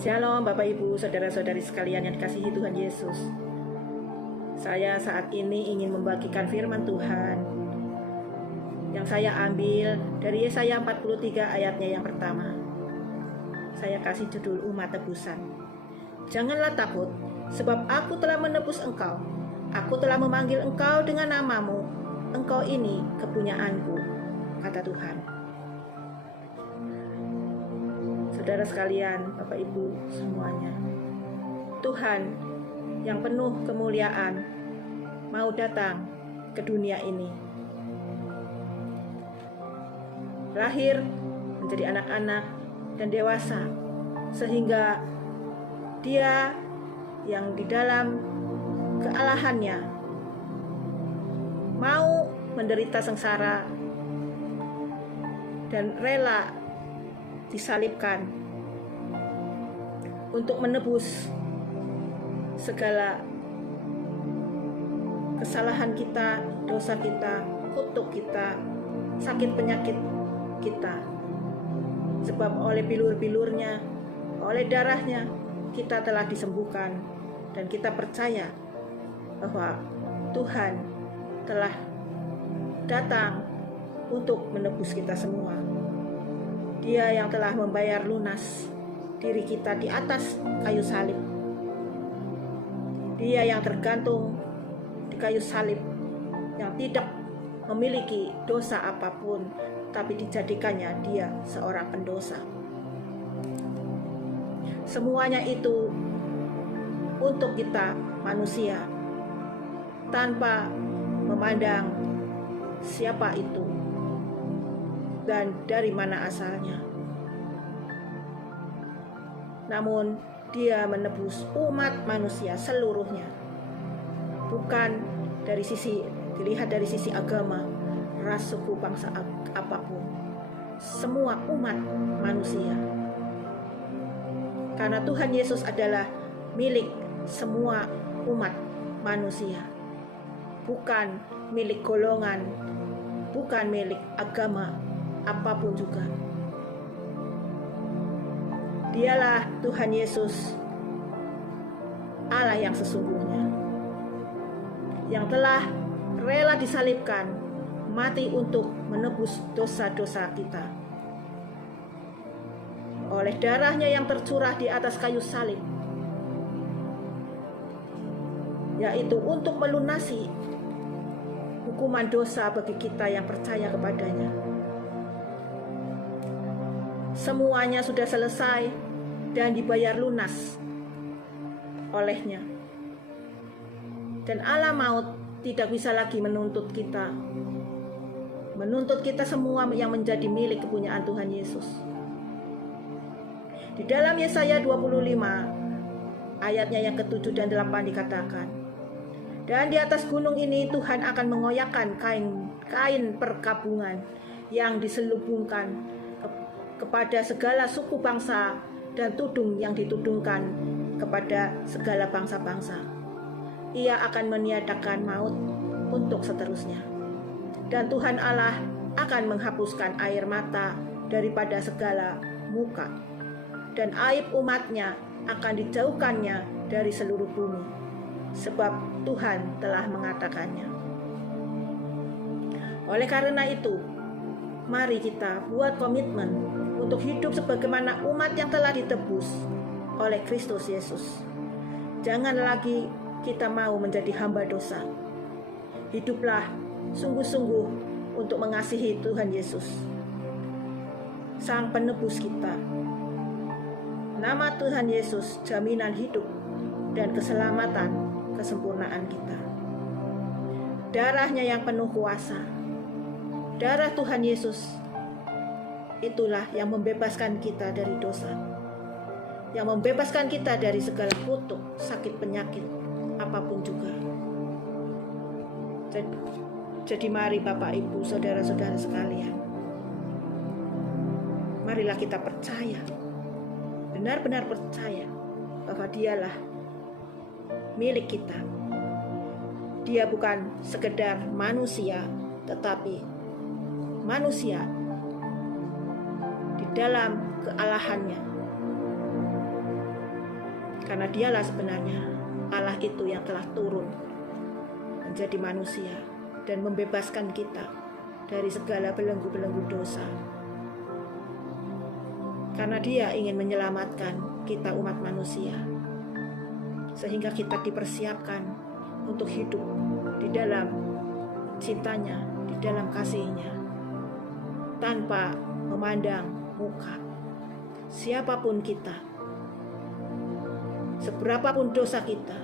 Shalom Bapak Ibu, saudara-saudari sekalian yang dikasihi Tuhan Yesus. Saya saat ini ingin membagikan firman Tuhan yang saya ambil dari Yesaya 43 ayatnya yang pertama. Saya kasih judul Umat Tebusan. Janganlah takut, sebab aku telah menebus engkau. Aku telah memanggil engkau dengan namamu. Engkau ini kepunyaanku, kata Tuhan. Saudara sekalian, Bapak Ibu semuanya, Tuhan yang penuh kemuliaan mau datang ke dunia ini. Lahir menjadi anak-anak dan dewasa, sehingga Dia yang di dalam kealahannya mau menderita sengsara dan rela disalibkan untuk menebus segala kesalahan kita, dosa kita, kutuk kita, sakit penyakit kita. Sebab oleh bilur-bilurnya, oleh darahnya, kita telah disembuhkan, dan kita percaya bahwa Tuhan telah datang untuk menebus kita semua. Dia yang telah membayar lunas diri kita di atas kayu salib. Dia yang tergantung di kayu salib, yang tidak memiliki dosa apapun, tapi dijadikannya dia seorang pendosa. Semuanya itu untuk kita manusia, tanpa memandang siapa itu dan dari mana asalnya. Namun Dia menebus umat manusia seluruhnya, bukan dari sisi dilihat dari sisi agama, ras, suku, bangsa apapun. Semua umat manusia. Karena Tuhan Yesus adalah milik semua umat manusia, bukan milik golongan, bukan milik agama apapun juga. Dialah Tuhan Yesus, Allah yang sesungguhnya, yang telah rela disalibkan, mati untuk menebus dosa-dosa kita. Oleh darahnya yang tercurah di atas kayu salib, yaitu untuk melunasi hukuman dosa bagi kita yang percaya kepadanya. Semuanya sudah selesai dan dibayar lunas olehnya. Dan alam maut tidak bisa lagi menuntut kita. Menuntut kita semua yang menjadi milik kepunyaan Tuhan Yesus. Di dalam Yesaya 25 ayatnya yang ke-7 dan 8 dikatakan, dan di atas gunung ini Tuhan akan mengoyakkan kain perkabungan yang diselubungkan kepada segala suku bangsa, dan tudung yang ditudungkan kepada segala bangsa-bangsa. Ia akan meniadakan maut untuk seterusnya. Dan Tuhan Allah akan menghapuskan air mata daripada segala muka, dan aib umatnya akan dijauhkannya dari seluruh bumi, sebab Tuhan telah mengatakannya. Oleh karena itu, mari kita buat komitmen untuk hidup sebagaimana umat yang telah ditebus oleh Kristus Yesus. Jangan lagi kita mau menjadi hamba dosa. Hiduplah sungguh-sungguh untuk mengasihi Tuhan Yesus, Sang Penebus kita. Nama Tuhan Yesus jaminan hidup dan keselamatan, kesempurnaan kita. Darahnya yang penuh kuasa. Darah Tuhan Yesus itulah yang membebaskan kita dari dosa, yang membebaskan kita dari segala kutuk, sakit, penyakit, apapun juga. Jadi mari Bapak Ibu, saudara-saudara sekalian, marilah kita percaya, benar-benar percaya bahwa Dialah milik kita. Dia bukan sekedar manusia, tetapi manusia dalam kealahannya, Karena dialah sebenarnya Allah itu yang telah turun menjadi manusia dan membebaskan kita dari segala belenggu-belenggu dosa. Karena dia ingin menyelamatkan kita umat manusia, sehingga kita dipersiapkan untuk hidup di dalam cintanya, di dalam kasihnya, tanpa memandang muka. Siapapun kita, seberapapun dosa kita,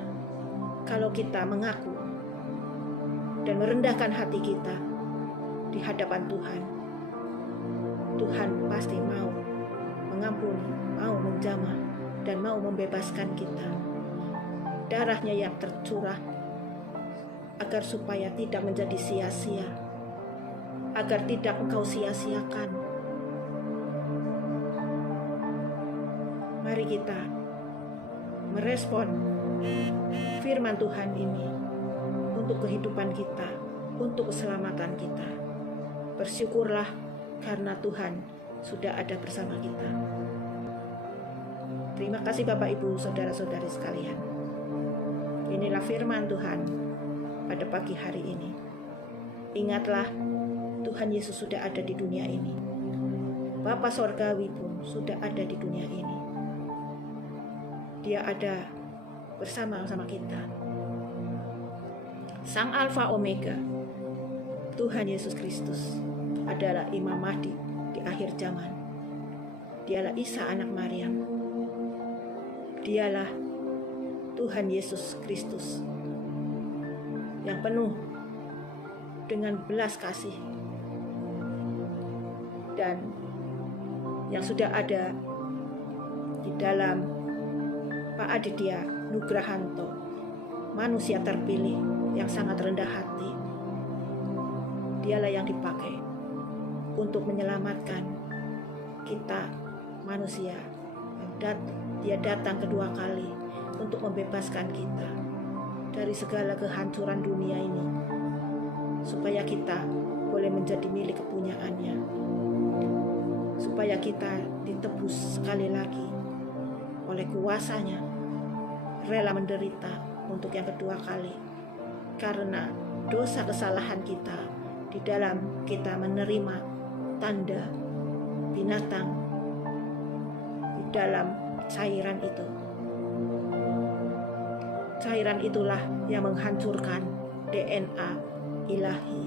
kalau kita mengaku dan merendahkan hati kita di hadapan Tuhan, Tuhan pasti mau mengampuni, mau menjamah, dan mau membebaskan kita. Darahnya yang tercurah agar supaya tidak menjadi sia-sia, agar tidak engkau sia-siakan. Mari kita merespon firman Tuhan ini untuk kehidupan kita, untuk keselamatan kita. Bersyukurlah karena Tuhan sudah ada bersama kita. Terima kasih Bapak Ibu, saudara-saudari sekalian. Inilah firman Tuhan pada pagi hari ini. Ingatlah, Tuhan Yesus sudah ada di dunia ini. Bapa Sorgawi pun sudah ada di dunia ini. Dia ada bersama-sama kita. Sang Alfa Omega, Tuhan Yesus Kristus adalah Imam Mahdi di akhir zaman. Dialah Isa anak Maryam. Dialah Tuhan Yesus Kristus yang penuh dengan belas kasih dan yang sudah ada di dalam Pak Aditya Nugrahanto, manusia terpilih yang sangat rendah hati. Dialah yang dipakai untuk menyelamatkan kita manusia. Dia datang kedua kali untuk membebaskan kita dari segala kehancuran dunia ini, supaya kita boleh menjadi milik kepunyaannya, supaya kita ditebus sekali lagi oleh kuasanya, rela menderita untuk yang kedua kali karena dosa kesalahan kita di dalam kita menerima tanda binatang di dalam cairan itu. Cairan itulah yang menghancurkan DNA ilahi.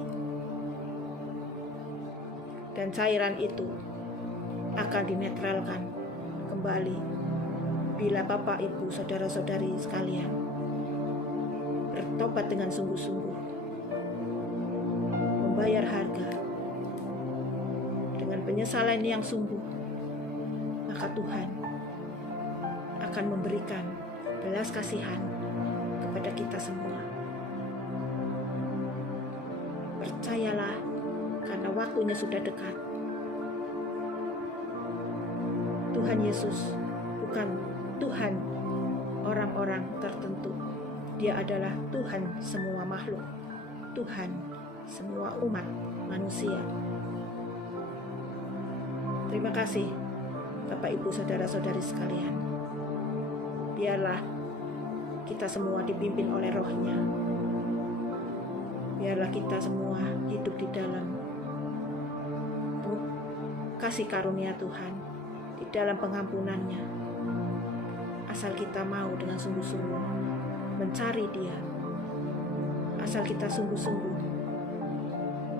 Dan cairan itu akan dinetralkan kembali bila Bapak, Ibu, saudara-saudari sekalian bertobat dengan sungguh-sungguh, membayar harga dengan penyesalan yang sungguh, maka Tuhan akan memberikan belas kasihan kepada kita semua. Percayalah, karena waktunya sudah dekat. Tuhan Yesus bukan Tuhan orang-orang tertentu. Dia adalah Tuhan semua makhluk, Tuhan semua umat manusia. Terima kasih Bapak, Ibu, saudara-saudari sekalian. Biarlah kita semua dipimpin oleh Roh-Nya. Biarlah kita semua hidup di dalam kasih karunia Tuhan, di dalam pengampunannya. Asal kita mau dengan sungguh-sungguh mencari Dia, asal kita sungguh-sungguh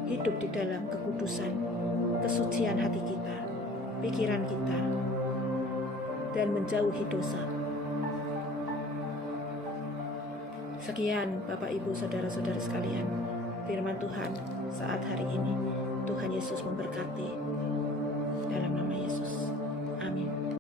hidup di dalam kekudusan, kesucian hati kita, pikiran kita, dan menjauhi dosa. Sekian Bapak, Ibu, saudara-saudari sekalian, firman Tuhan saat hari ini. Tuhan Yesus memberkati dalam nama Yesus. Amin.